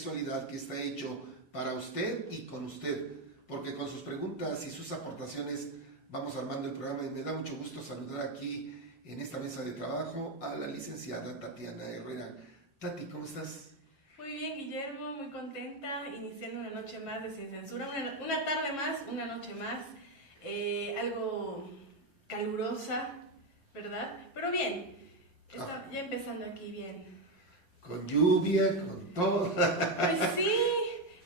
sexualidad que está hecho para usted y con usted, porque con sus preguntas y sus aportaciones vamos armando el programa y me da mucho gusto saludar aquí en esta mesa de trabajo a la licenciada Tatiana Herrera. Tati, ¿cómo estás? Muy bien, Guillermo, muy contenta, iniciando una noche más de Sin Censura, una tarde más, una noche más, algo calurosa, ¿verdad? Pero bien, ya empezando aquí bien. Con lluvia, con todo. Pues sí.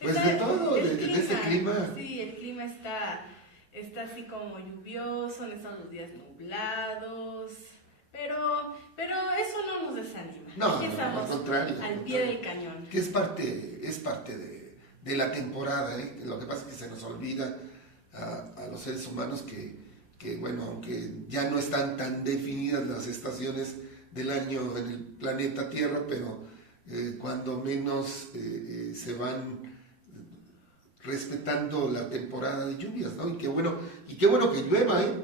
Pues de todo, de este clima. Sí, el clima está así como lluvioso, están los días nublados, pero eso no nos desanima. No, aquí estamos al contrario. al pie del cañón. Que es parte de la temporada, ¿eh? Lo que pasa es que se nos olvida a los seres humanos que, bueno, aunque ya no están tan definidas las estaciones del año en el planeta Tierra, pero cuando menos se van respetando la temporada de lluvias, ¿no? Y qué bueno que llueva, ¿eh?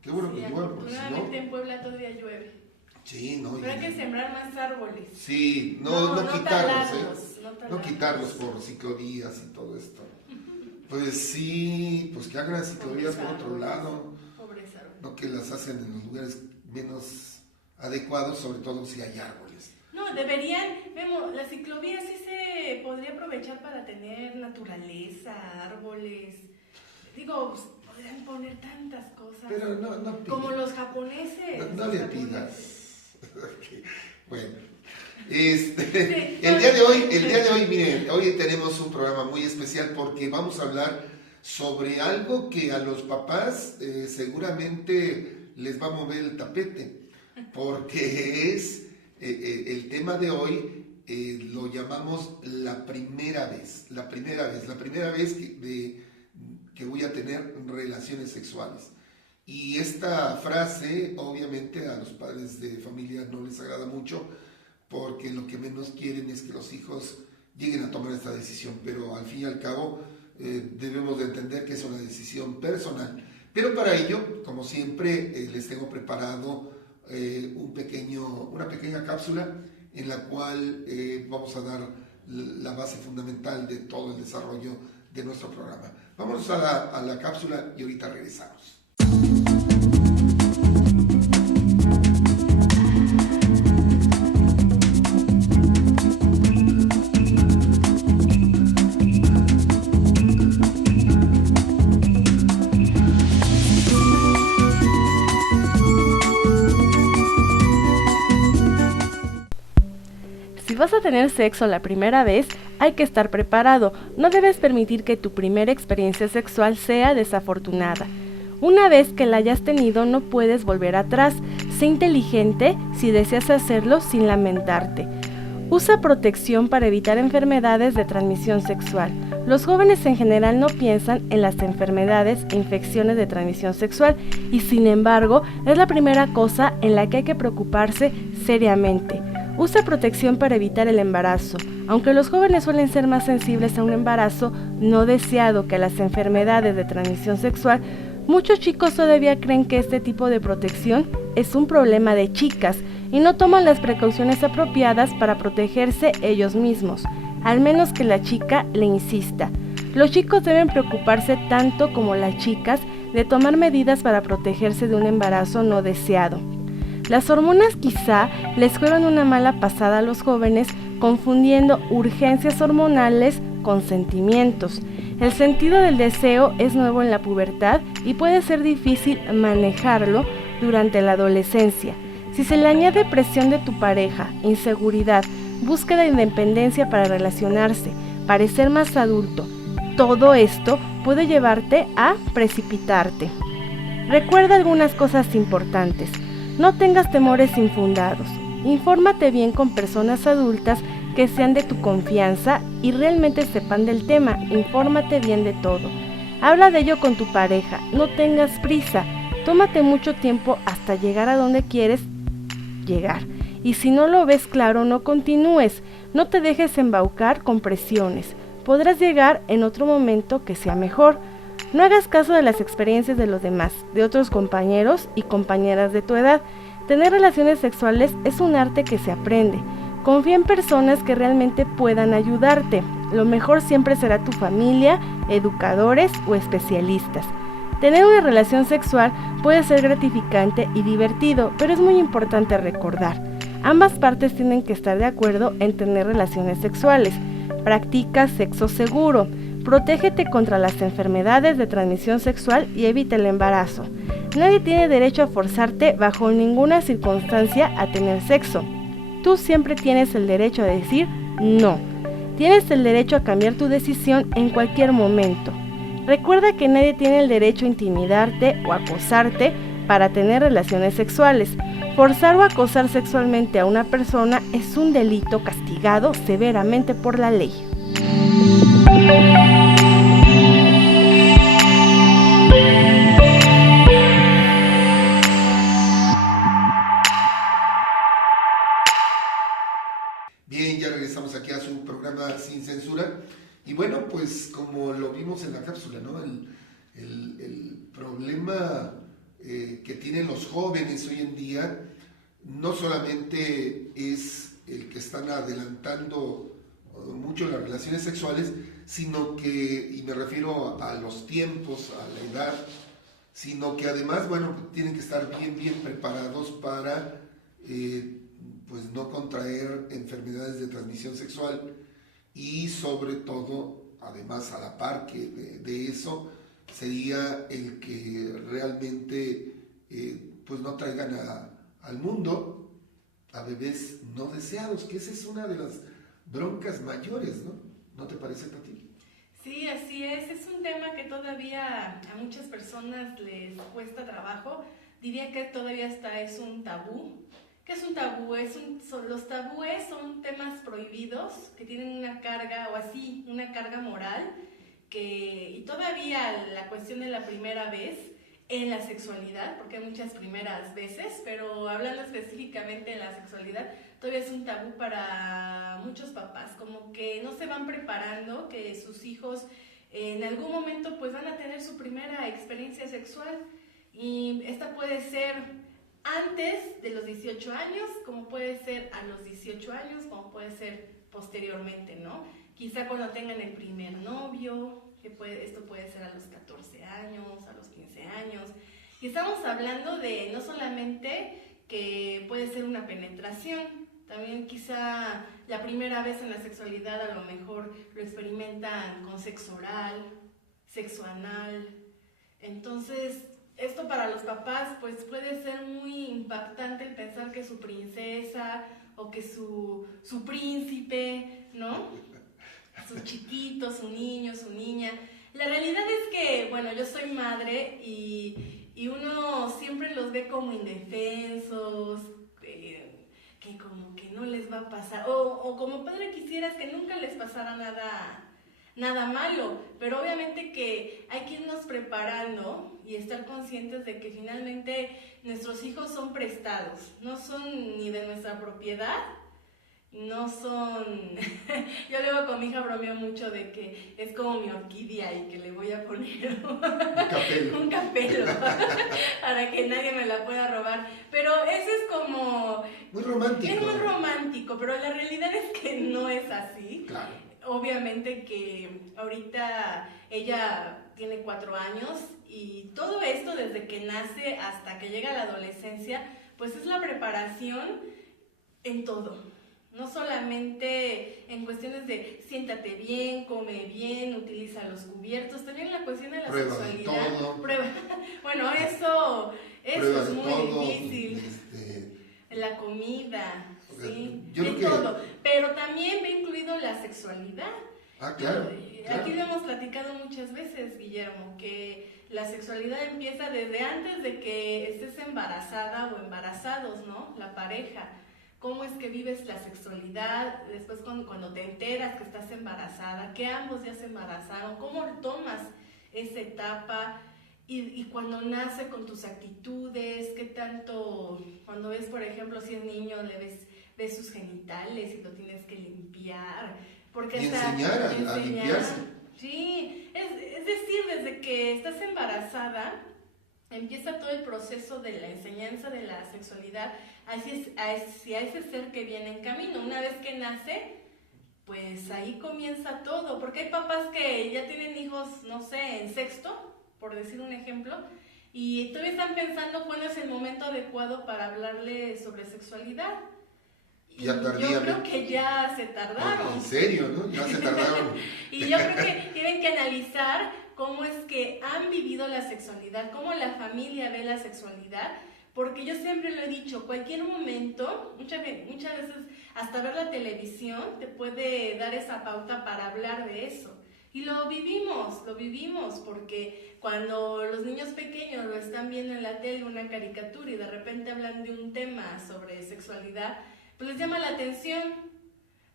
Qué bueno que llueva, porque si no... Afortunadamente en Puebla todavía llueve. Sí, ¿no? Pero hay que sembrar más árboles. Sí, no quitarlos, no quitarlos por ciclovías y todo esto. Pues sí, pues que hagan ciclovías por otro lado. Pobres árboles. No que las hacen en los lugares menos adecuados, sobre todo si hay árboles. No, deberían, la ciclovía sí se podría aprovechar para tener naturaleza, árboles. Digo, pues, podrían poner tantas cosas. Pero no pidas. Como los japoneses. No le pidas. Bueno, el día de hoy, miren, hoy tenemos un programa muy especial porque vamos a hablar sobre algo que a los papás seguramente les va a mover el tapete, porque es el tema de hoy, lo llamamos la primera vez que voy a tener relaciones sexuales. Y esta frase, obviamente, a los padres de familia no les agrada mucho, porque lo que menos quieren es que los hijos lleguen a tomar esta decisión, pero al fin y al cabo debemos de entender que es una decisión personal. Pero para ello, como siempre, les tengo preparado una pequeña cápsula en la cual vamos a dar la base fundamental de todo el desarrollo de nuestro programa. Vámonos a la cápsula y ahorita regresamos. Si vas a tener sexo la primera vez, hay que estar preparado. No debes permitir que tu primera experiencia sexual sea desafortunada. Una vez que la hayas tenido, no puedes volver atrás. Sé inteligente si deseas hacerlo sin lamentarte. Usa protección para evitar enfermedades de transmisión sexual. Los jóvenes en general no piensan en las enfermedades e infecciones de transmisión sexual y sin embargo es la primera cosa en la que hay que preocuparse seriamente. Usa protección para evitar el embarazo. Aunque los jóvenes suelen ser más sensibles a un embarazo no deseado que a las enfermedades de transmisión sexual, muchos chicos todavía creen que este tipo de protección es un problema de chicas y no toman las precauciones apropiadas para protegerse ellos mismos, al menos que la chica le insista. Los chicos deben preocuparse tanto como las chicas de tomar medidas para protegerse de un embarazo no deseado. Las hormonas quizá les juegan una mala pasada a los jóvenes, confundiendo urgencias hormonales con sentimientos. El sentido del deseo es nuevo en la pubertad y puede ser difícil manejarlo durante la adolescencia. Si se le añade presión de tu pareja, inseguridad, búsqueda de independencia para relacionarse, parecer más adulto, todo esto puede llevarte a precipitarte. Recuerda algunas cosas importantes. No tengas temores infundados. Infórmate bien con personas adultas que sean de tu confianza y realmente sepan del tema. Infórmate bien de todo. Habla de ello con tu pareja. No tengas prisa. Tómate mucho tiempo hasta llegar a donde quieres llegar. Y si no lo ves claro, no continúes. No te dejes embaucar con presiones. Podrás llegar en otro momento que sea mejor. No hagas caso de las experiencias de los demás, de otros compañeros y compañeras de tu edad. Tener relaciones sexuales es un arte que se aprende. Confía en personas que realmente puedan ayudarte. lo mejor siempre será tu familia, educadores o especialistas. Tener una relación sexual puede ser gratificante y divertido, pero es muy importante recordar: ambas partes tienen que estar de acuerdo en tener relaciones sexuales. Practica sexo seguro. Protégete contra las enfermedades de transmisión sexual y evita el embarazo. Nadie tiene derecho a forzarte bajo ninguna circunstancia a tener sexo. Tú siempre tienes el derecho a decir no. Tienes el derecho a cambiar tu decisión en cualquier momento. Recuerda que nadie tiene el derecho a intimidarte o acosarte para tener relaciones sexuales. Forzar o acosar sexualmente a una persona es un delito castigado severamente por la ley. Bien, ya regresamos aquí a su programa Sin Censura. Y bueno, pues como lo vimos en la cápsula, ¿no? El problema que tienen los jóvenes hoy en día no solamente es el que están adelantando mucho las relaciones sexuales, sino que, y me refiero a los tiempos, a la edad, sino que además, bueno, tienen que estar bien preparados para pues no contraer enfermedades de transmisión sexual, y sobre todo, además a la par que de eso, sería el que realmente pues no traigan al mundo a bebés no deseados, que esa es una de las broncas mayores, ¿no? ¿No te parece, Tati? Sí, así es un tema que todavía a muchas personas les cuesta trabajo. Diría que todavía hasta es un tabú. ¿Qué es un tabú? Los tabúes son temas prohibidos que tienen una carga, o así, una carga moral, y todavía la cuestión de la primera vez en la sexualidad, porque hay muchas primeras veces, pero hablando específicamente de la sexualidad, todavía es un tabú para muchos papás, como que no se van preparando, que sus hijos en algún momento pues van a tener su primera experiencia sexual, y esta puede ser antes de los 18 años, como puede ser a los 18 años, como puede ser posteriormente, ¿no? Quizá cuando tengan el primer novio, esto puede ser a los 14 años, a los 15 años. Y estamos hablando de no solamente que puede ser una penetración, también quizá la primera vez en la sexualidad a lo mejor lo experimentan con sexo oral, sexo anal. Entonces, esto para los papás pues puede ser muy impactante el pensar que su princesa o que su príncipe, ¿no? Su chiquito, su niño, su niña. La realidad es que, bueno, yo soy madre y uno siempre los ve como indefensos, que como que no les va a pasar, o como padre quisieras que nunca les pasara nada malo, pero obviamente que hay que irnos preparando y estar conscientes de que finalmente nuestros hijos son prestados, no son ni de nuestra propiedad, no son... Yo luego con mi hija bromeo mucho de que es como mi orquídea y que le voy a poner un capelo para que nadie me la pueda robar, pero eso es como... Muy romántico. Es muy romántico, pero la realidad es que no es así. Claro. Obviamente que ahorita ella tiene 4 años y todo esto desde que nace hasta que llega a la adolescencia, pues es la preparación en todo. No solamente en cuestiones de siéntate bien, come bien, utiliza los cubiertos, también la cuestión de la sexualidad. Bueno, eso es muy todo, difícil. La comida, sí, en todo. Pero también va incluido la sexualidad. Ah, claro. Aquí lo hemos platicado muchas veces, Guillermo, que la sexualidad empieza desde antes de que estés embarazada o embarazados, ¿no? La pareja. Cómo es que vives la sexualidad, después cuando te enteras que estás embarazada, que ambos ya se embarazaron, cómo tomas esa etapa y cuando nace con tus actitudes, qué tanto, cuando ves, por ejemplo, si es niño, ves sus genitales y lo tienes que limpiar. Porque y enseñar a limpiarse. Sí, es decir, desde que estás embarazada, empieza todo el proceso de la enseñanza de la sexualidad hacia ese ser que viene en camino. Una vez que nace, pues ahí comienza todo, porque hay papás que ya tienen hijos, no sé, en sexto, por decir un ejemplo, y todavía están pensando cuándo es el momento adecuado para hablarle sobre sexualidad. Y Ya yo creo que ya se tardaron. En serio, ¿no? Ya se tardaron. Y yo creo que tienen que analizar cómo es que han vivido la sexualidad, cómo la familia ve la sexualidad, porque yo siempre lo he dicho, cualquier momento, muchas veces hasta ver la televisión te puede dar esa pauta para hablar de eso. Y lo vivimos, porque cuando los niños pequeños lo están viendo en la tele, una caricatura, y de repente hablan de un tema sobre sexualidad, pues les llama la atención.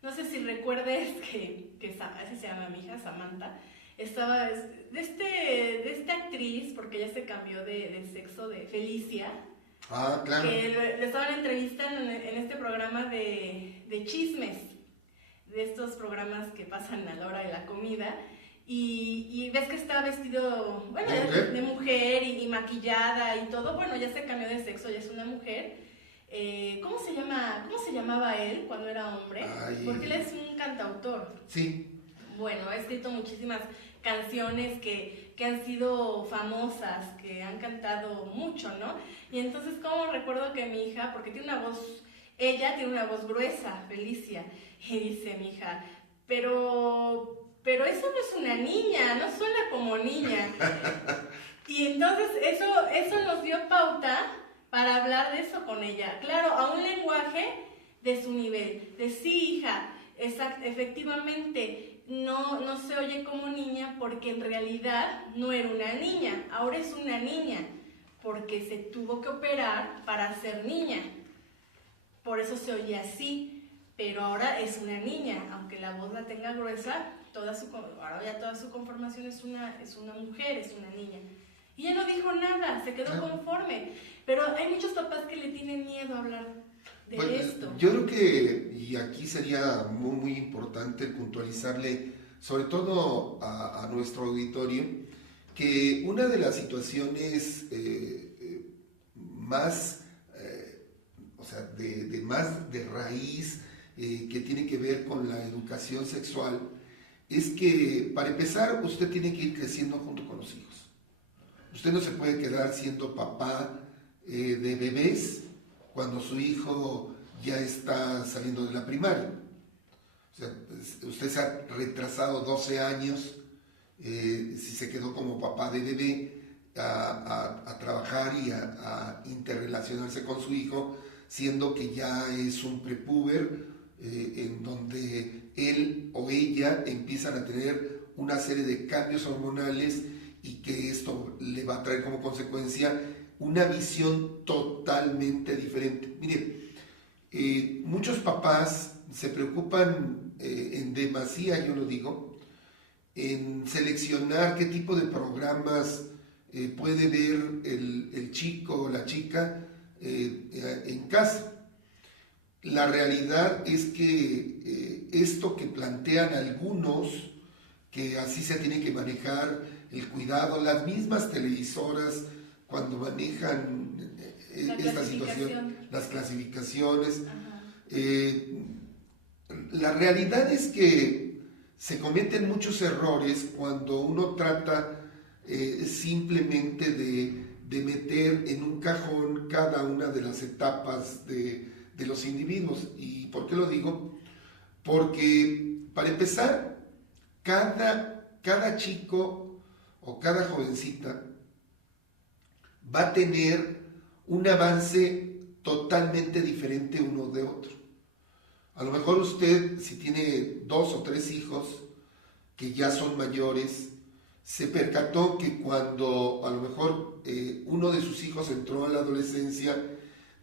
No sé si recuerdes que así se llama mi hija, Samantha, estaba de esta actriz, porque ella se cambió de sexo, de Felicia. Ah, claro. Que le estaban entrevistando en este programa de chismes, de estos programas que pasan a la hora de la comida, y ves que está vestido, bueno, de mujer y maquillada y todo. Bueno, ya se cambió de sexo, ya es una mujer. ¿Cómo se llamaba él cuando era hombre? Ay. Porque él es un cantautor. Sí. Bueno, ha escrito muchísimas canciones que han sido famosas, que han cantado mucho, ¿no? Y entonces, como recuerdo que mi hija, porque ella tiene una voz gruesa, Felicia, y dice mi hija, pero eso no es una niña, no suena como niña. Y entonces eso nos dio pauta para hablar de eso con ella. Claro, a un lenguaje de su nivel, de sí, hija, efectivamente, no se oye como niña porque en realidad no era una niña, ahora es una niña, porque se tuvo que operar para ser niña, por eso se oye así, pero ahora es una niña, aunque la voz la tenga gruesa, ahora ya toda su conformación es una mujer, es una niña. Y ella no dijo nada, se quedó conforme, pero hay muchos papás que le tienen miedo a hablar de esto. Yo creo que, y aquí sería muy, muy importante puntualizarle, sobre todo a nuestro auditorio, que una de las situaciones más, o sea, más de raíz, que tiene que ver con la educación sexual, es que, para empezar, usted tiene que ir creciendo junto con los hijos. Usted no se puede quedar siendo papá de bebés cuando su hijo ya está saliendo de la primaria. O sea, usted se ha retrasado 12 años, si se quedó como papá de bebé, a trabajar y a interrelacionarse con su hijo, siendo que ya es un prepúber, en donde él o ella empiezan a tener una serie de cambios hormonales, y que esto le va a traer como consecuencia una visión totalmente diferente. Mire, muchos papás se preocupan en demasía, yo lo digo, en seleccionar qué tipo de programas puede ver el chico o la chica en casa. La realidad es que esto que plantean algunos, que así se tiene que manejar el cuidado, las mismas televisoras cuando manejan esta situación, las clasificaciones. La realidad es que se cometen muchos errores cuando uno trata simplemente de meter en un cajón cada una de las etapas de los individuos. ¿Y por qué lo digo? Porque, para empezar, cada chico o cada jovencita va a tener un avance totalmente diferente uno de otro. A lo mejor usted, si tiene 2 o 3 hijos que ya son mayores, se percató que cuando a lo mejor uno de sus hijos entró a la adolescencia,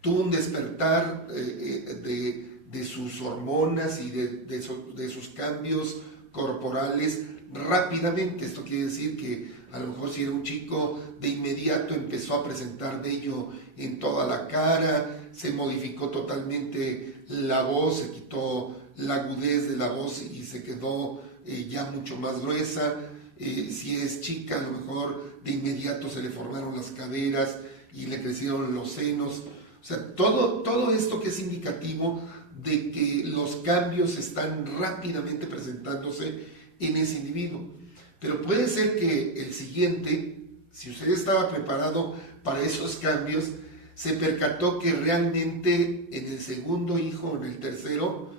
tuvo un despertar de sus hormonas y de sus cambios corporales rápidamente. Esto quiere decir que a lo mejor, si era un chico, de inmediato empezó a presentar vello en toda la cara, se modificó totalmente la voz, se quitó la agudez de la voz y se quedó ya mucho más gruesa. Si es chica, a lo mejor de inmediato se le formaron las caderas y le crecieron los senos. O sea, todo esto que es indicativo de que los cambios están rápidamente presentándose en ese individuo. Pero puede ser que el siguiente, si usted estaba preparado para esos cambios, se percató que realmente en el segundo hijo o en el tercero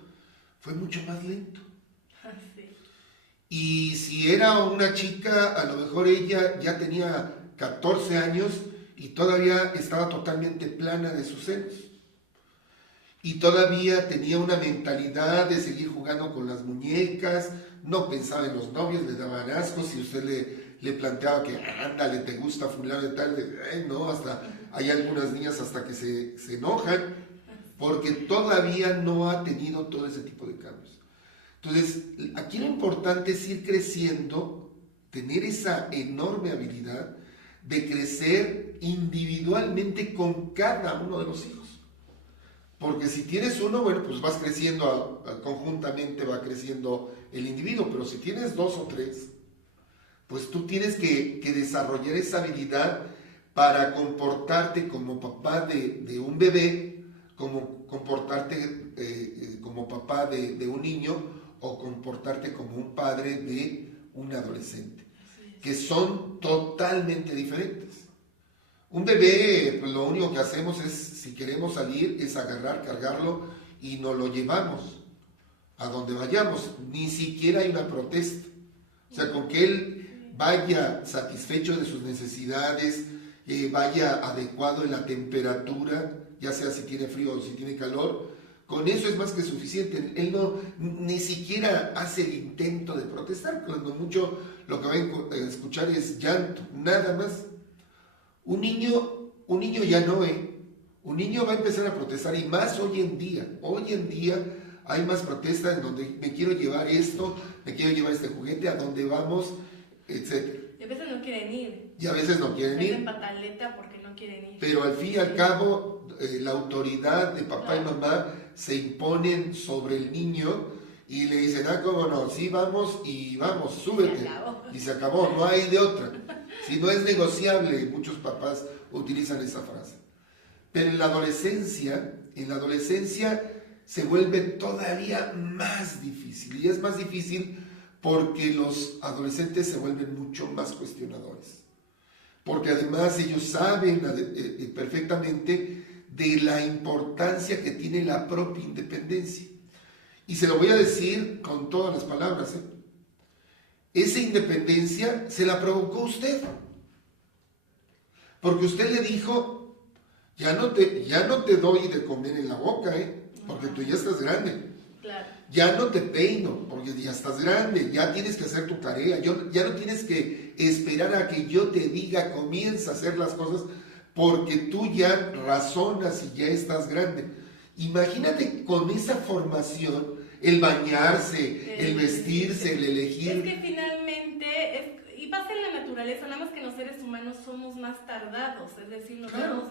fue mucho más lento. Sí. Y si era una chica, a lo mejor ella ya tenía 14 años y todavía estaba totalmente plana de sus senos. Y todavía tenía una mentalidad de seguir jugando con las muñecas, no pensaba en los novios, le daban asco. Si usted le planteaba que, ándale, te gusta fulano de tal, no, hasta hay algunas niñas hasta que se enojan, porque todavía no ha tenido todo ese tipo de cambios. Entonces, aquí lo importante es ir creciendo, tener esa enorme habilidad de crecer individualmente con cada uno de los hijos. Porque si tienes uno, bueno, pues vas creciendo, conjuntamente va creciendo el individuo, pero si tienes dos o tres, pues tú tienes que desarrollar esa habilidad para comportarte como papá de un bebé, como comportarte como papá de un niño, o comportarte como un padre de un adolescente, que son totalmente diferentes. Un bebé, pues lo único que hacemos es, si queremos salir, es agarrar, cargarlo y nos lo llevamos a donde vayamos. Ni siquiera hay una protesta. O sea, con que él vaya satisfecho de sus necesidades, vaya adecuado en la temperatura, ya sea si tiene frío o si tiene calor, con eso es más que suficiente. Él ni siquiera hace el intento de protestar, cuando mucho lo que va a escuchar es llanto, nada más. Un niño ya no, un niño va a empezar a protestar, y más hoy en día hay más protestas en donde me quiero llevar esto, me quiero llevar este juguete, a dónde vamos, etc. Y a veces no quieren ir. Y a veces no quieren ir. Hacen pataleta porque no quieren ir. Pero al fin y al cabo, la autoridad de papá y mamá se imponen sobre el niño y le dicen, cómo no, sí, vamos, y vamos, súbete. Y se acabó, no hay de otra. Si no es negociable, muchos papás utilizan esa frase. Pero en la adolescencia se vuelve todavía más difícil. Y es más difícil porque los adolescentes se vuelven mucho más cuestionadores. Porque además ellos saben perfectamente de la importancia que tiene la propia independencia. Y se lo voy a decir con todas las palabras, esa independencia se la provocó usted. Porque usted le dijo, ya no te doy de comer en la boca, porque tú ya estás grande. Claro. Ya no te peino, porque ya estás grande, ya tienes que hacer tu tarea, ya no tienes que esperar a que yo te diga, comienza a hacer las cosas, porque tú ya razonas y ya estás grande. Imagínate con esa formación, el bañarse, el vestirse, el elegir. Es que finalmente, y pasa en la naturaleza, nada más que los seres humanos somos más tardados, es decir, nos damos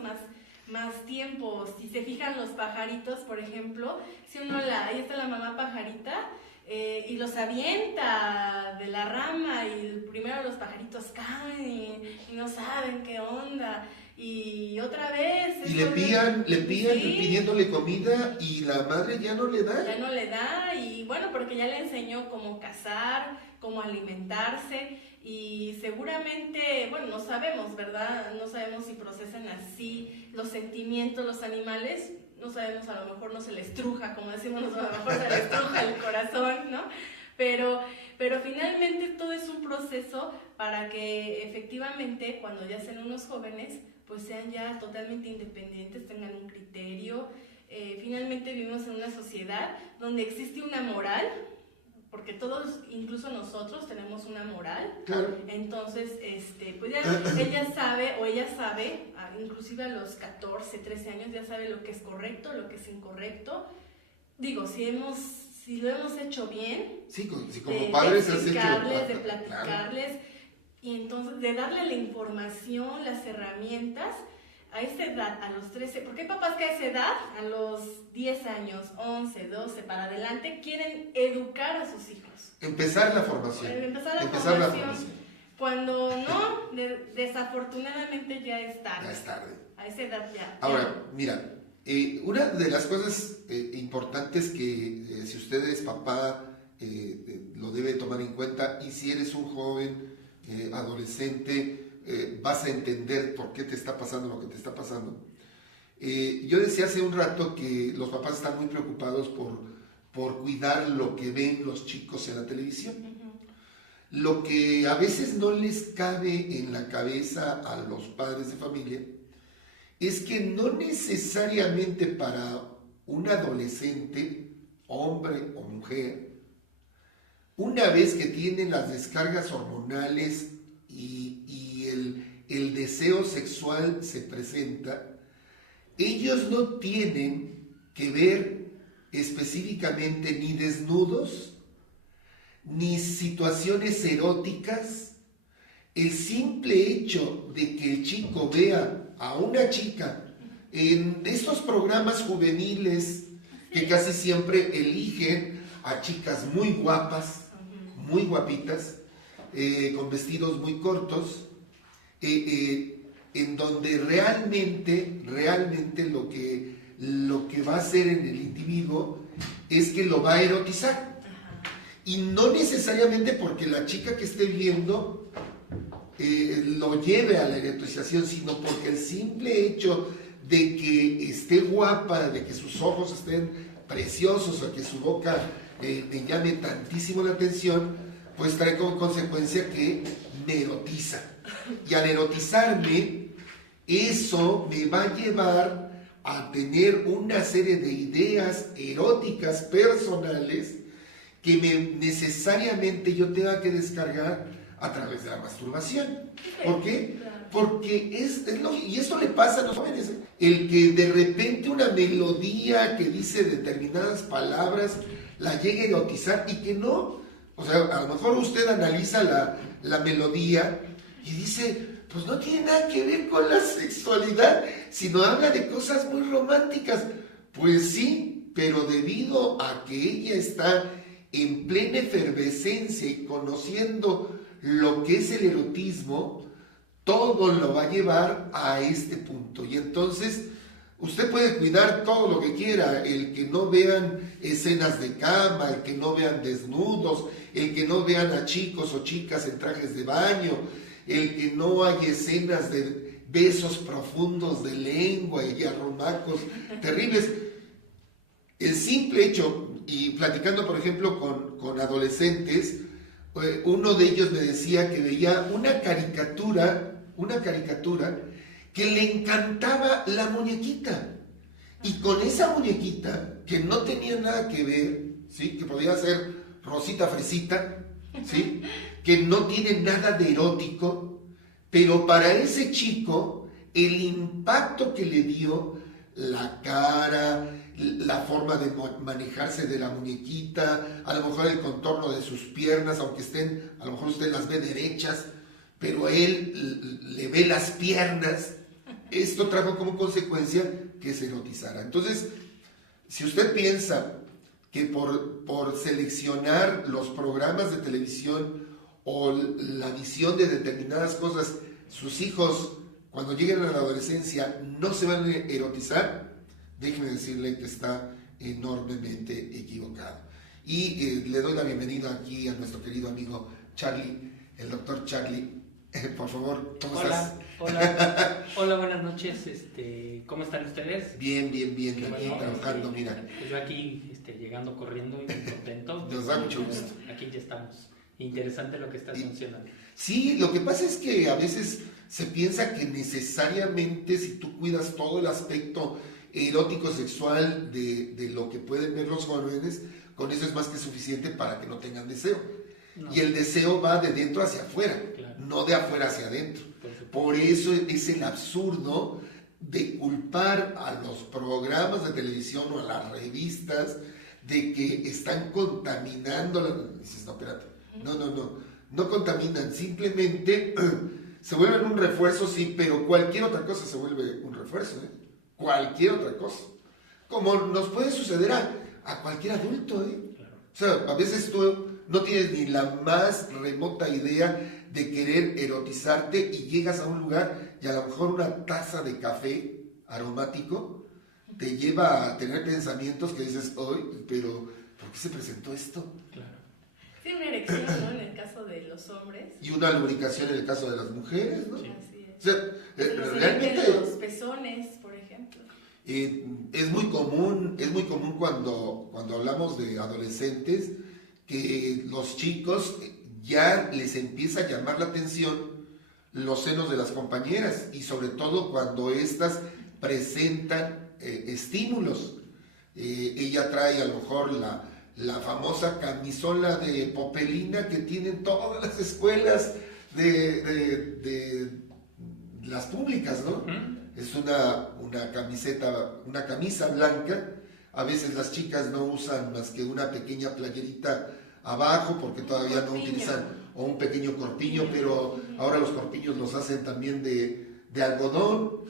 más tiempo. Si se fijan los pajaritos, por ejemplo, si ahí está la mamá pajarita, y los avienta de la rama, y primero los pajaritos caen y no saben qué onda, y otra vez... Y le pillan pidiéndole comida, y la madre ya no le da. Ya no le da, y bueno, porque ya le enseñó cómo cazar, cómo alimentarse, y seguramente, bueno, no sabemos, ¿verdad? No sabemos si procesan así los sentimientos los animales, no sabemos, a lo mejor no se les truja, como decimos nosotros, a lo mejor se les truja el corazón, ¿no? Pero finalmente todo es un proceso para que efectivamente cuando ya sean unos jóvenes, pues sean ya totalmente independientes, tengan un criterio. Finalmente vivimos en una sociedad donde existe una moral, porque todos, incluso nosotros, tenemos una moral. Claro. Entonces, pues ya ella sabe, inclusive a los 14, 13 años, ya sabe lo que es correcto, lo que es incorrecto. Digo, si lo hemos hecho bien, sí, como padres has hecho, de platicarles, claro. Y entonces de darle la información, las herramientas. A esa edad, a los 13, porque hay papás que a esa edad, a los 10 años, 11, 12, para adelante, quieren educar a sus hijos. Empezar la formación. Cuando no, desafortunadamente ya es tarde. Ya es tarde. A esa edad ya. Ahora, mira, Una de las cosas importantes que si usted es papá lo debe tomar en cuenta, y si eres un joven adolescente vas a entender por qué te está pasando lo que te está pasando. Yo decía hace un rato que los papás están muy preocupados por cuidar lo que ven los chicos en la televisión. Lo que a veces no les cabe en la cabeza a los padres de familia es que no necesariamente para un adolescente, hombre o mujer, una vez que tienen las descargas hormonales y el deseo sexual se presenta, ellos no tienen que ver específicamente ni desnudos, ni situaciones eróticas. El simple hecho de que el chico vea a una chica en estos programas juveniles que casi siempre eligen a chicas muy guapas, muy guapitas, con vestidos muy cortos, en donde realmente lo que va a hacer en el individuo es que lo va a erotizar. Y no necesariamente porque la chica que esté viendo lo lleve a la erotización, sino porque el simple hecho de que esté guapa, de que sus ojos estén preciosos o que su boca me llame tantísimo la atención, pues trae como consecuencia que me erotiza. Y al erotizarme, eso me va a llevar a tener una serie de ideas eróticas personales que necesariamente yo tenga que descargar a través de la masturbación. ¿Por qué? Porque y esto le pasa a los jóvenes, el que de repente una melodía que dice determinadas palabras la llegue a erotizar y que no, o sea, a lo mejor usted analiza la melodía y dice, pues no tiene nada que ver con la sexualidad, sino habla de cosas muy románticas. Pues sí, pero debido a que ella está en plena efervescencia y conociendo lo que es el erotismo, todo lo va a llevar a este punto. Y entonces usted puede cuidar todo lo que quiera, el que no vean escenas de cama, el que no vean desnudos, el que no vean a chicos o chicas en trajes de baño, el que no haya escenas de besos profundos de lengua y arrumacos terribles. El simple hecho, y platicando por ejemplo con adolescentes, uno de ellos me decía que veía una caricatura que le encantaba la muñequita, y con esa muñequita que no tenía nada que ver, ¿sí? Que podía ser Rosita Fresita, ¿sí? Que no tiene nada de erótico, pero para ese chico el impacto que le dio la cara, la forma de manejarse de la muñequita, a lo mejor el contorno de sus piernas, aunque estén, a lo mejor usted las ve derechas, pero él le ve las piernas, esto trajo como consecuencia que se erotizara. Entonces, si usted piensa que por seleccionar los programas de televisión o la visión de determinadas cosas, sus hijos cuando lleguen a la adolescencia no se van a erotizar, déjeme decirle que está enormemente equivocado. Y le doy la bienvenida aquí a nuestro querido amigo Charlie, el doctor Charlie. Por favor, ¿cómo estás? Hola, buenas noches. ¿Cómo están ustedes? Bien, aquí bueno, trabajando, mira. Pues yo aquí llegando corriendo y muy contento. Nos da mucho gusto. Aquí ya estamos. Interesante lo que estás mencionando. Sí, lo que pasa es que a veces se piensa que necesariamente si tú cuidas todo el aspecto erótico sexual de lo que pueden ver los jóvenes, con eso es más que suficiente para que no tengan deseo. No. Y el deseo va de dentro hacia afuera, claro, no de afuera hacia adentro. Por eso es el absurdo de culpar a los programas de televisión o a las revistas de que están contaminando. Dices, no, espérate, no contaminan, simplemente se vuelven un refuerzo, sí, pero cualquier otra cosa se vuelve un refuerzo, ¿eh? Cualquier otra cosa. Como nos puede suceder a cualquier adulto, ¿eh? Claro. O sea, a veces tú no tienes ni la más remota idea de querer erotizarte y llegas a un lugar y a lo mejor una taza de café aromático te lleva a tener pensamientos que dices, hoy, pero ¿por qué se presentó esto? Claro. Sí, una erección, ¿no? En el caso de los hombres. Y una lubricación en el caso de las mujeres, ¿no? Sí. Así es. O sea, Se nos realmente erecten los pezones, por ejemplo. es muy común cuando hablamos de adolescentes que los chicos ya les empieza a llamar la atención los senos de las compañeras y sobre todo cuando éstas presentan estímulos. Ella trae a lo mejor la famosa camisola de popelina que tienen todas las escuelas de las públicas, ¿no? Es una camisa blanca. A veces las chicas no usan más que una pequeña playerita abajo porque todavía no utilizan, o un pequeño corpiño, pero ahora los corpiños los hacen también de algodón,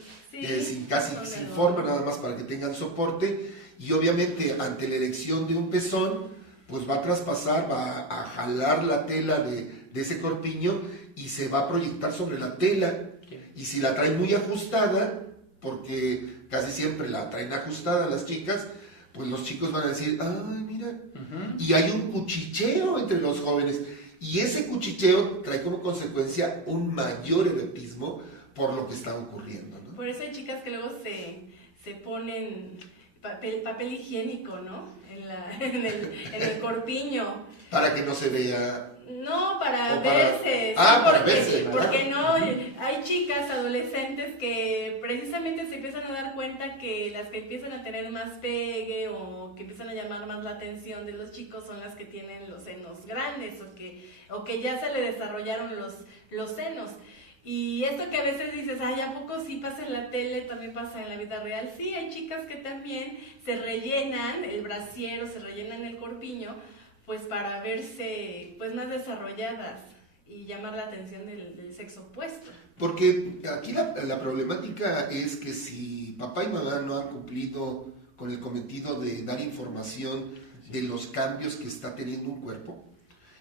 casi sin forma, nada más para que tengan soporte. Y obviamente ante la erección de un pezón, pues va a traspasar, va a jalar la tela de ese corpiño y se va a proyectar sobre la tela. Y si la traen muy ajustada, porque casi siempre la traen ajustada las chicas, pues los chicos van a decir, ay, mira. Y hay un cuchicheo entre los jóvenes. Y ese cuchicheo trae como consecuencia un mayor erotismo por lo que está ocurriendo, ¿no? Por eso hay chicas que luego se ponen papel higiénico, ¿no? En el corpiño. Para que no se vea. No, para O verse. para verse, ¿verdad? Porque no, hay chicas adolescentes que precisamente se empiezan a dar cuenta que las que empiezan a tener más pegue o que empiezan a llamar más la atención de los chicos son las que tienen los senos grandes o que ya se le desarrollaron los senos. Y esto que a veces dices, ay, ¿a poco sí pasa en la tele, también pasa en la vida real? Sí, hay chicas que también se rellenan el brasier o se rellenan el corpiño, pues para verse pues más desarrolladas y llamar la atención del sexo opuesto. Porque aquí la problemática es que si papá y mamá no han cumplido con el cometido de dar información de los cambios que está teniendo un cuerpo,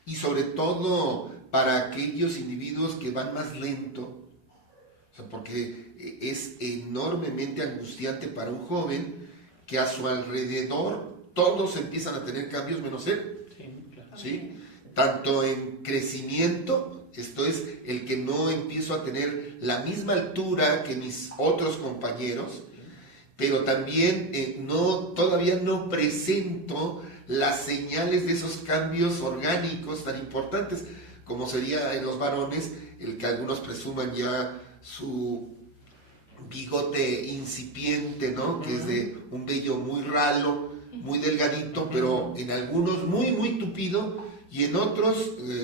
y sobre todo para aquellos individuos que van más lento, o sea, porque es enormemente angustiante para un joven que a su alrededor todos empiezan a tener cambios menos él. ¿Sí? Tanto en crecimiento, esto es, el que no empiezo a tener la misma altura que mis otros compañeros, pero también todavía no presento las señales de esos cambios orgánicos tan importantes, como sería en los varones, el que algunos presuman ya su bigote incipiente, ¿no? Que es de un vello muy ralo, muy delgadito, pero en algunos muy, muy tupido, y en otros,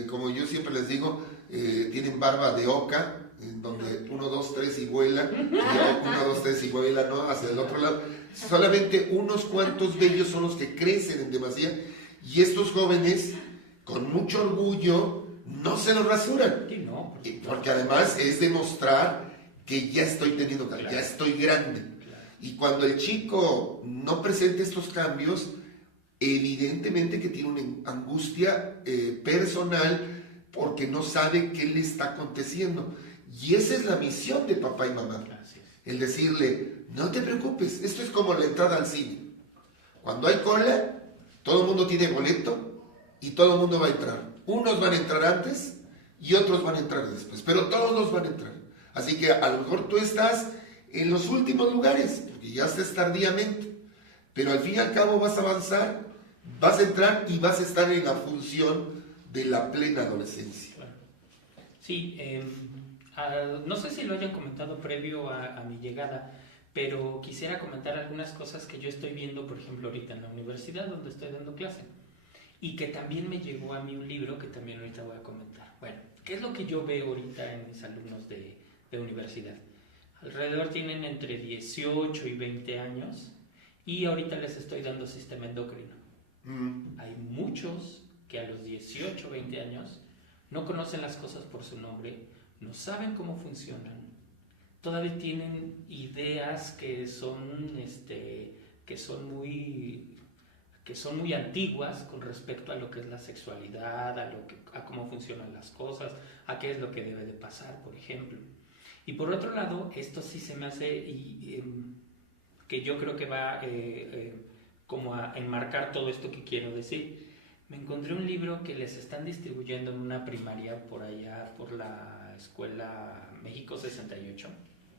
como yo siempre les digo, tienen barba de oca, en donde 1, 2, 3 y vuela, 1, 2, 3 y vuela, ¿no? Hacia el otro lado. Solamente unos cuantos vellos son los que crecen en demasía, y estos jóvenes, con mucho orgullo, no se los rasuran. Sí, no, porque además es demostrar que ya estoy teniendo, claro, ya estoy grande. Claro. Y cuando el chico no presenta estos cambios, evidentemente que tiene una angustia personal porque no sabe qué le está aconteciendo. Y esa es la misión de papá y mamá. Gracias. El decirle, no te preocupes, esto es como la entrada al cine. Cuando hay cola, todo el mundo tiene boleto y todo el mundo va a entrar. Unos van a entrar antes y otros van a entrar después, pero todos van a entrar. Así que a lo mejor tú estás en los últimos lugares, porque ya estás tardíamente, pero al fin y al cabo vas a avanzar, vas a entrar y vas a estar en la función de la plena adolescencia. Claro. Sí, no sé si lo hayan comentado previo a mi llegada, pero quisiera comentar algunas cosas que yo estoy viendo, por ejemplo, ahorita en la universidad donde estoy dando clase, y que también me llegó a mí un libro que también ahorita voy a comentar. Bueno, ¿qué es lo que yo veo ahorita en mis alumnos de universidad? Alrededor tienen entre 18 y 20 años, y ahorita les estoy dando sistema endocrino. Hay muchos que a los 18 o 20 años no conocen las cosas por su nombre, no saben cómo funcionan, todavía tienen ideas que son muy antiguas con respecto a lo que es la sexualidad, a cómo funcionan las cosas, a qué es lo que debe de pasar, por ejemplo. Y por otro lado, esto sí se me hace que yo creo que va como a enmarcar todo esto que quiero decir. Me encontré un libro que les están distribuyendo en una primaria por allá, por la escuela México 68,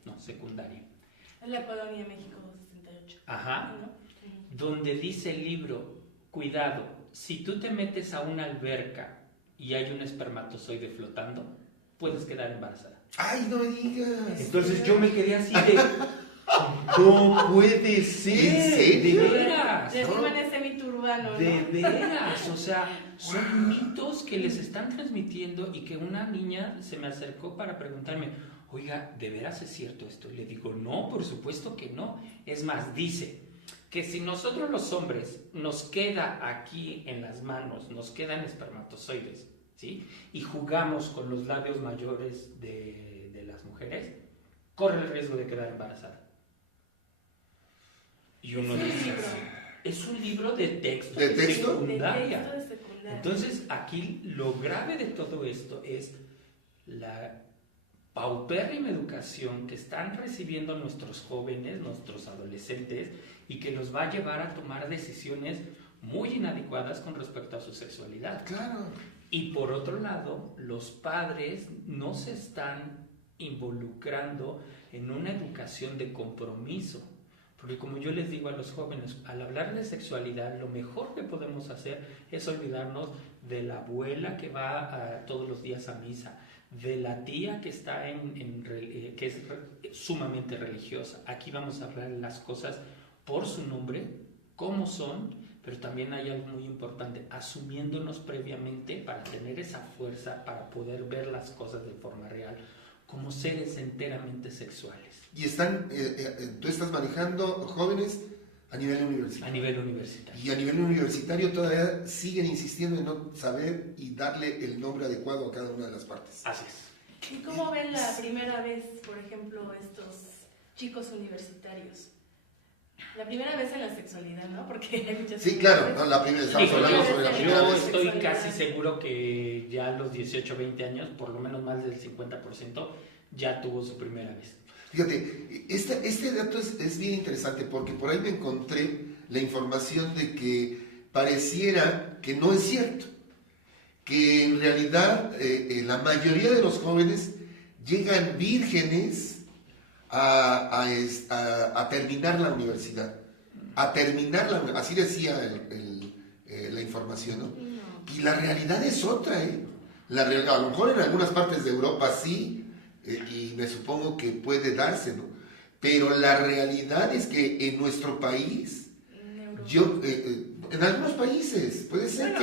no, secundaria. En la colonia México 68. Ajá. ¿No? Donde dice el libro, cuidado, si tú te metes a una alberca y hay un espermatozoide flotando, puedes quedar embarazada. ¡Ay, no me digas! Entonces yo me quedé así de... No puede ser. ¿En serio? De veras. Encima en ese mito urbano, ¿no? De veras. O sea, son mitos que les están transmitiendo y que una niña se me acercó para preguntarme, oiga, ¿de veras es cierto esto? Le digo, no, por supuesto que no. Es más, dice que si nosotros los hombres nos queda aquí en las manos, nos quedan espermatozoides, ¿sí? Y jugamos con los labios mayores de las mujeres, corre el riesgo de quedar embarazada. Y uno dice, es un libro de texto ¿De texto? secundaria. De texto de secundaria. Entonces, aquí lo grave de todo esto es la paupérrima educación que están recibiendo nuestros jóvenes, nuestros adolescentes, y que los va a llevar a tomar decisiones muy inadecuadas con respecto a su sexualidad. Claro. Y por otro lado, los padres no se están involucrando en una educación de compromiso. Porque como yo les digo a los jóvenes, al hablar de sexualidad, lo mejor que podemos hacer es olvidarnos de la abuela que va todos los días a misa, de la tía que está que es sumamente religiosa. Aquí vamos a hablar las cosas por su nombre, cómo son, pero también hay algo muy importante, asumiéndonos previamente para tener esa fuerza para poder ver las cosas de forma real, como seres enteramente sexuales. Y tú estás manejando jóvenes a nivel universitario. A nivel universitario. Y a nivel universitario todavía siguen insistiendo en no saber y darle el nombre adecuado a cada una de las partes. Así es. ¿Y cómo ven la primera vez, por ejemplo, estos chicos universitarios? La primera vez en la sexualidad, ¿no? Porque hay muchas... Sí, claro, no, la primera, estamos hablando sobre la primera Yo vez. estoy casi seguro que ya a los 18, 20 años, por lo menos más del 50%, ya tuvo su primera vez. Fíjate, este dato es bien interesante porque por ahí me encontré la información de que pareciera que no es cierto, que en realidad la mayoría de los jóvenes llegan vírgenes a terminar la universidad, así decía la información, ¿no? No. Y la realidad es otra, ¿eh? A lo mejor en algunas partes de Europa sí, y me supongo que puede darse, ¿no? Pero la realidad es que en nuestro país, en algunos países, puede ser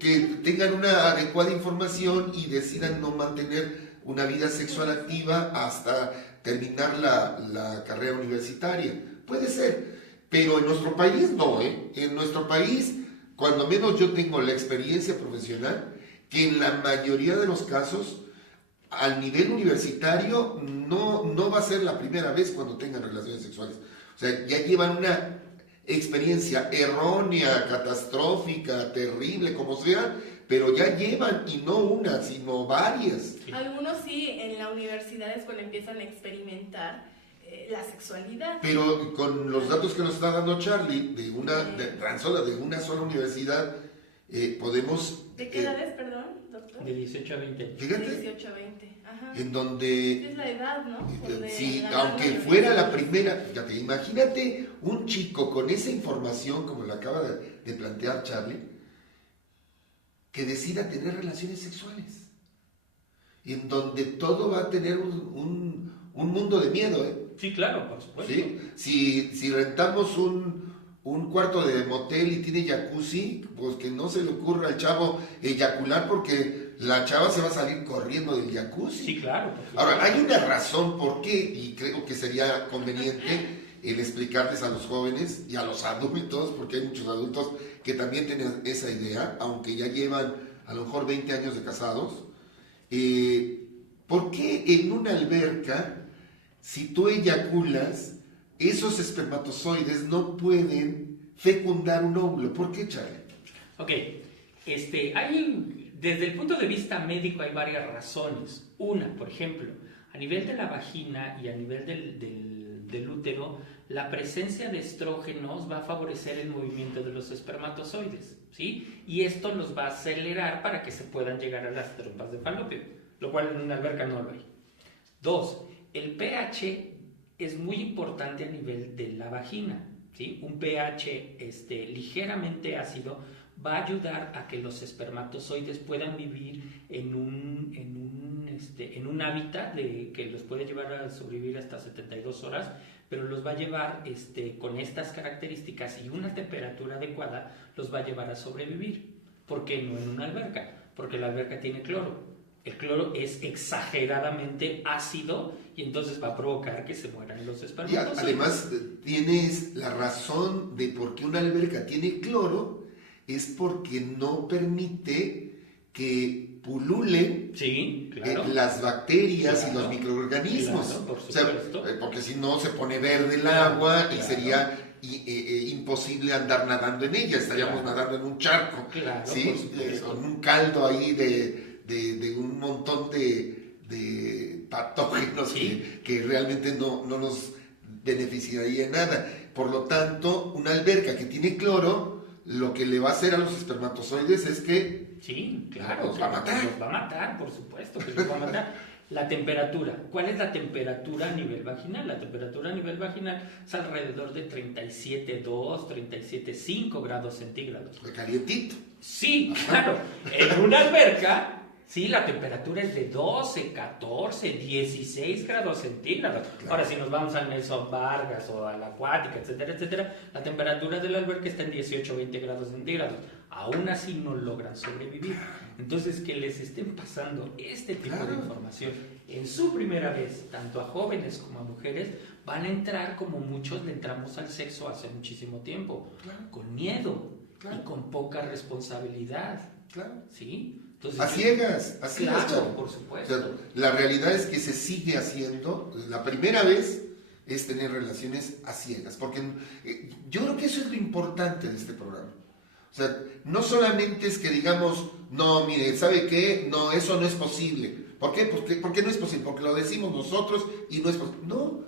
que tengan una adecuada información y decidan no mantener una vida sexual activa hasta terminar la carrera universitaria. Puede ser, pero en nuestro país no, ¿eh? En nuestro país, cuando menos yo tengo la experiencia profesional, que en la mayoría de los casos, al nivel universitario, no va a ser la primera vez cuando tengan relaciones sexuales. O sea, ya llevan una experiencia errónea, catastrófica, terrible, como sea, pero ya llevan, y no una, sino varias. Algunos sí, en la universidad es cuando empiezan a experimentar la sexualidad. Pero con los datos que nos está dando Charlie, de una sola universidad, podemos... ¿De qué edades, perdón, doctor? De 18 a 20 años. Fíjate, 18 a 20, ajá. en donde... Es la edad, ¿no? Sí, la aunque edad fuera la primera, fíjate, imagínate un chico con esa información, como lo acaba de plantear Charlie, que decida tener relaciones sexuales, en donde todo va a tener un mundo de miedo, ¿eh? Sí, claro, por supuesto. ¿Sí? Si rentamos un cuarto de motel y tiene jacuzzi, pues que no se le ocurra al chavo eyacular porque la chava se va a salir corriendo del jacuzzi. Sí, claro. Ahora, hay una razón por qué, y creo que sería conveniente el explicarles a los jóvenes y a los adultos, porque hay muchos adultos que también tienen esa idea, aunque ya llevan a lo mejor 20 años de casados. ¿Por qué en una alberca, si tú eyaculas, esos espermatozoides no pueden fecundar un óvulo? ¿Por qué, Charlie? Ok, desde el punto de vista médico hay varias razones. Una, por ejemplo, a nivel de la vagina y a nivel del útero, la presencia de estrógenos va a favorecer el movimiento de los espermatozoides, ¿sí? Y esto los va a acelerar para que se puedan llegar a las trompas de falopio, lo cual en una alberca no lo hay. 2. El pH es muy importante a nivel de la vagina, ¿sí? Un pH ligeramente ácido va a ayudar a que los espermatozoides puedan vivir en un hábitat que los puede llevar a sobrevivir hasta 72 horas, pero los va a llevar con estas características y una temperatura adecuada, los va a llevar a sobrevivir. ¿Por qué no en una alberca? Porque la alberca tiene cloro. El cloro es exageradamente ácido y entonces va a provocar que se mueran los espermatozoides. Y además tienes la razón de por qué una alberca tiene cloro, es porque no permite que pululen las bacterias y los microorganismos. Claro, por supuesto. Porque si no se pone verde el agua y sería imposible andar nadando en ella, estaríamos nadando en un charco, ¿sí? Con un caldo ahí de un montón de patógenos que realmente no nos beneficiaría en nada. Por lo tanto, una alberca que tiene cloro, lo que le va a hacer a los espermatozoides es que los va a matar. Los va a matar, por supuesto que los va a matar. La temperatura. ¿Cuál es la temperatura a nivel vaginal? La temperatura a nivel vaginal es alrededor de 37,2, 37,5 grados centígrados. De calientito. Sí, claro. En una alberca, sí, la temperatura es de 12, 14, 16 grados centígrados. Claro. Ahora, si nos vamos al Nelson Vargas o a la Acuática, etcétera, etcétera, la temperatura de la alberca está en 18, 20 grados centígrados. Aún así no logran sobrevivir. Entonces, que les estén pasando este tipo de información en su primera vez, tanto a jóvenes como a mujeres, van a entrar como muchos le entramos al sexo hace muchísimo tiempo, con miedo y con poca responsabilidad. ¿Sí? Entonces, a ciegas, claro, por supuesto. O sea, la realidad es que se sigue haciendo. La primera vez es tener relaciones a ciegas, porque yo creo que eso es lo importante de este programa. O sea, no solamente es que digamos, no, mire, ¿sabe qué? No, eso no es posible. ¿Por qué? Porque no es posible, porque lo decimos nosotros y no es posible. No,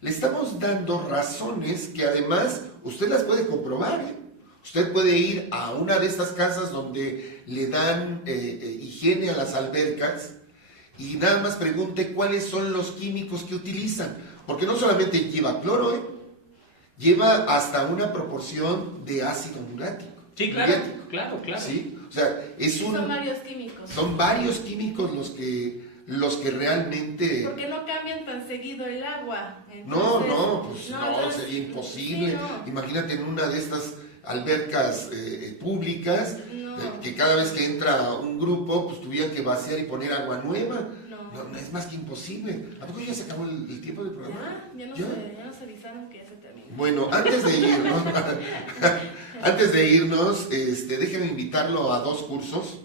le estamos dando razones que además usted las puede comprobar, ¿eh? Usted puede ir a una de estas casas donde le dan higiene a las albercas y nada más pregunte cuáles son los químicos que utilizan. Porque no solamente lleva cloro, lleva hasta una proporción de ácido murático. Sí, claro. ¿Sí? O sea, son varios químicos. Son varios químicos los que realmente... Porque no cambian tan seguido el agua. Entonces, sería imposible. Sí, no. Imagínate en una de estas albercas públicas, que cada vez que entra un grupo, pues tuvieran que vaciar y poner agua nueva. No, es más que imposible. ¿A poco ya se acabó el tiempo del programa? Ya nos avisaron que ya se terminó. Bueno, antes de irnos, déjenme invitarlo a 2 cursos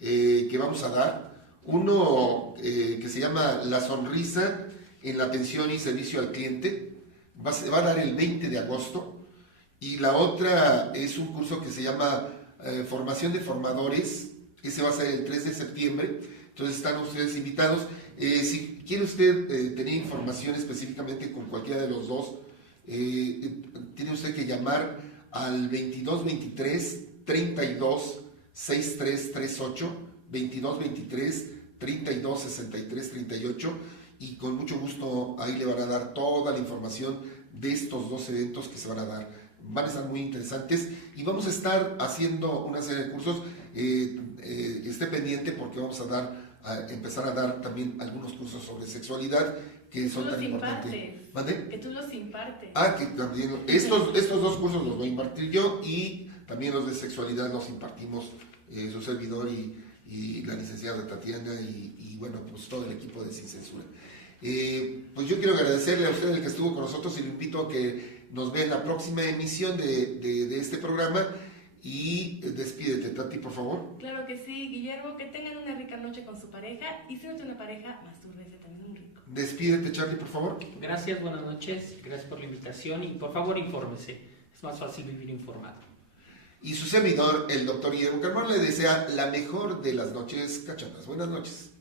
que vamos a dar. Uno que se llama La Sonrisa en la Atención y Servicio al Cliente. Se va a dar el 20 de agosto. Y la otra es un curso que se llama Formación de Formadores. Ese va a ser el 3 de septiembre. Entonces están ustedes invitados. Si quiere usted tener información específicamente con cualquiera de los dos, tiene usted que llamar al 2223 32 6338, 2223 32 63 38, y con mucho gusto ahí le van a dar toda la información de estos 2 eventos que se van a dar. Van a estar muy interesantes y vamos a estar haciendo una serie de cursos. Esté pendiente porque vamos a empezar a dar también algunos cursos sobre sexualidad que son tan importantes. ¿Mande? Que tú los impartes. Que también estos 2 cursos los voy a impartir yo, y también los de sexualidad los impartimos su servidor y la licenciada Tatiana y bueno, pues todo el equipo de Sin Censura. Pues yo quiero agradecerle a usted el que estuvo con nosotros y lo invito a que nos vea en la próxima emisión de este programa. Y despídete, Tati, por favor. Claro que sí, Guillermo, que tengan una rica noche con su pareja, y si no tiene una pareja, mastúrbese también un rico. Despídete, Charlie, por favor. Gracias, buenas noches, gracias por la invitación y por favor infórmese, es más fácil vivir informado. Y su servidor, el doctor Guillermo Carmona, le desea la mejor de las noches cachonas. Buenas noches.